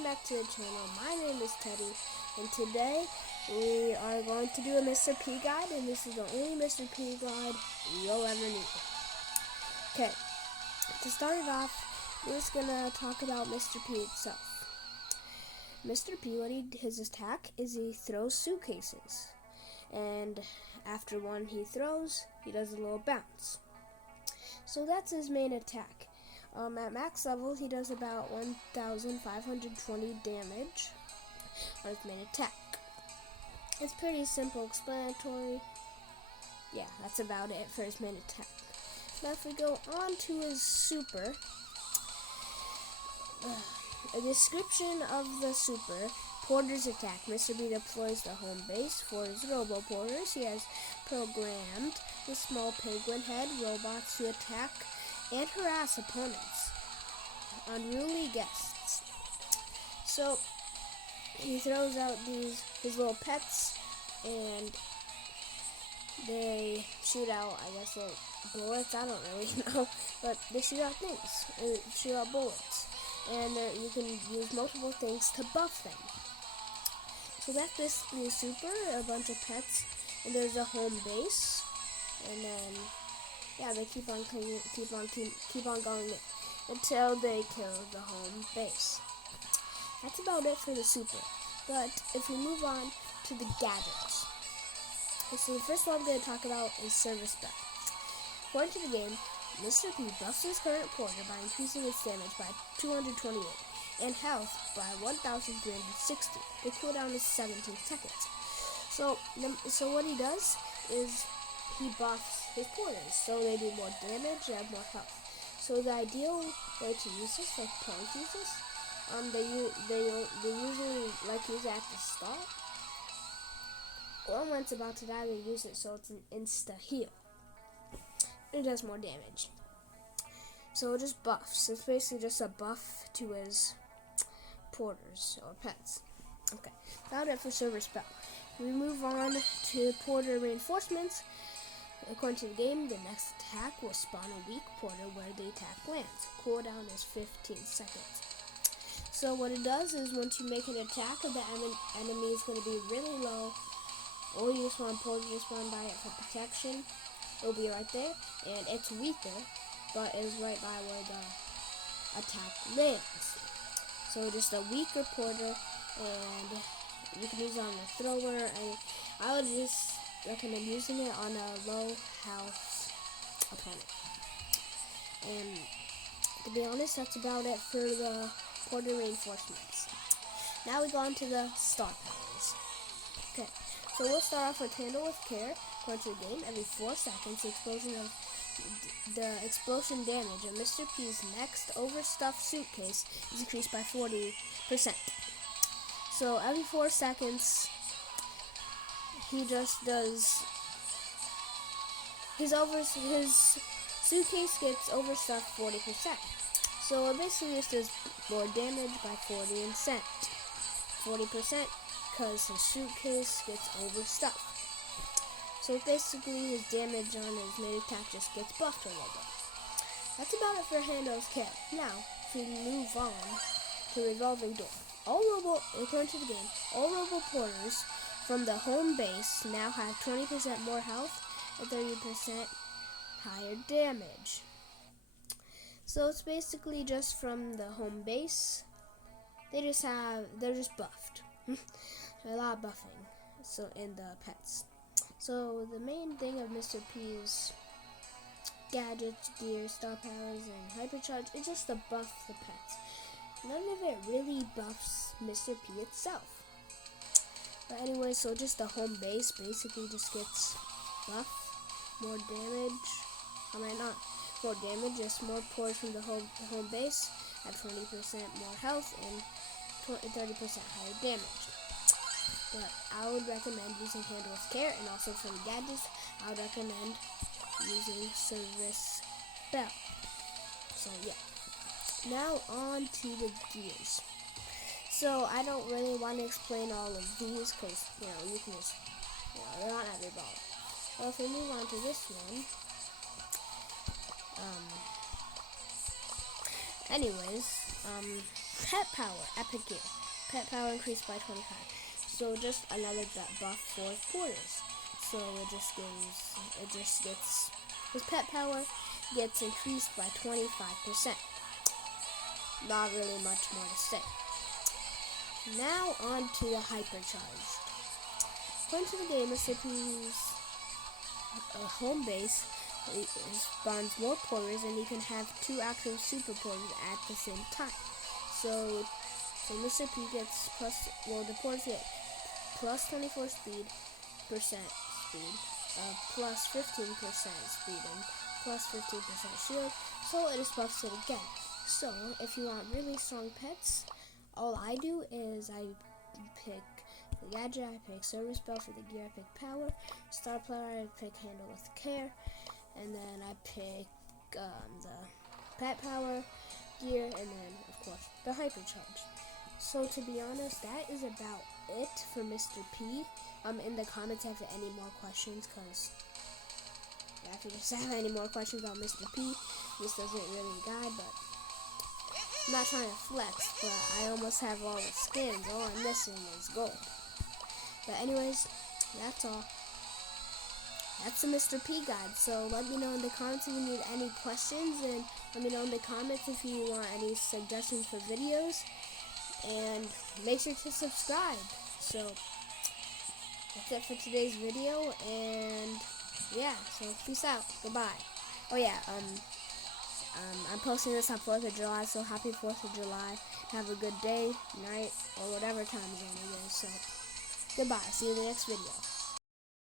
Back to the channel. My name is Teddy, and today we are going to do a Mr. P guide, and this is the only Mr. P guide you'll ever need. Okay, to start it off, we're just gonna talk about Mr. P itself. Mr. P, his attack is he throws suitcases, and after one he throws, he does a little bounce. So that's his main attack. At max level, he does about 1,520 damage on his main attack. It's pretty simple, explanatory. Yeah, that's about it for his main attack. Now if we go on to his super, a description of the super, Porter's attack. Mr. B deploys the home base for his robo-porters. He has programmed the small penguin head robots to attack and harass opponents, unruly guests. So he throws out his little pets, and they shoot out, I guess, little bullets. I don't really know, but they shoot out things. Shoot out bullets, and you can use multiple things to buff them. So that's this new super, a bunch of pets, and there's a home base, and then yeah, they keep on going until they kill the home base. That's about it for the super. But if we move on to the gadgets, so the first one I'm going to talk about is Service Bell. According to the game, Mr. P buffs his current porter by increasing its damage by 228 and health by 1,360. The cooldown is 17 seconds. So what he does is he buffs his porters, so they do more damage and more health. So the ideal way to use this, like pros use this, they usually like use it at the start, or when it's about to die, they use it so it's an insta heal. It does more damage. So it just buffs. It's basically just a buff to his porters or pets. Okay, about it for Service Bell. We move on to porter reinforcements. According to the game, the next attack will spawn a weak porter where the attack lands. Cooldown is 15 seconds. So what it does is once you make an attack, the enemy is going to be really low. Or you just want a porter to spawn by it for protection. It'll be right there, and it's weaker, but it's right by where the attack lands. So just a weaker porter, and you can use it on a thrower. I would just recommend using it on a low health opponent. And to be honest, that's about it for the porter reinforcements. Now we go on to the star powers. Okay, so we'll start off with Handle with Care. According to the game, every 4 seconds, the explosion damage of Mr. P's next overstuffed suitcase is increased by 40%. So every 4 seconds, he just does his suitcase gets overstuffed 40%. So it basically just does more damage by 40%, because his suitcase gets overstuffed. So basically his damage on his main attack just gets buffed a little bit. That's about it for Handle's Care. Now, if we move on to Revolving Door. According to the game, all robo porters from the home base now have 20% more health and 30% higher damage. So it's basically just from the home base. They're just buffed. A lot of buffing. So in the pets. So the main thing of Mr. P's gadgets, gear, star powers, and hypercharge is just to buff the pets. None of it really buffs Mr. P itself. But anyway, so just the home base basically just gets buffed, more damage. Not more damage, just more pours from the home base at 20% more health and 30% higher damage. But I would recommend using Handle with Care, and also for the gadgets, I would recommend using Service Bell. So yeah. Now on to the gears. So I don't really want to explain all of these because, you can just, they're not everybody. Well, if we move on to this one, anyways, Pet Power, Epic Gear. Pet Power increased by 25. So just another buff for porters. So his Pet Power gets increased by 25%. Not really much more to say. Now on to the Hypercharged. According to the game, Mr.p's home base spawns more porters, and you can have 2 active super porters at the same time. So Mr.p gets the porters get plus 24 percent speed, plus 15% speed, and plus 15% shield. So it is buffs it again. So if you want really strong pets, all I do is I pick the gadget, I pick service bell. For the gear, I pick power. Star player, I pick handle with care. And then I pick the pet power gear, and then of course the hypercharge. So to be honest, that is about it for Mr.p. In the comments if you have any more questions, because if you just have any more questions about Mr.p, this doesn't really guide, but I'm not trying to flex, but I almost have all the skins. All I'm missing is gold. But anyways, that's all. That's the Mr.p guide. So let me know in the comments if you need any questions, and let me know in the comments if you want any suggestions for videos. And make sure to subscribe. So that's it for today's video, and yeah, so peace out. Goodbye. Oh yeah, I'm posting this on 4th of July, so happy 4th of July. Have a good day, night, or whatever time zone it is. So goodbye. See you in the next video.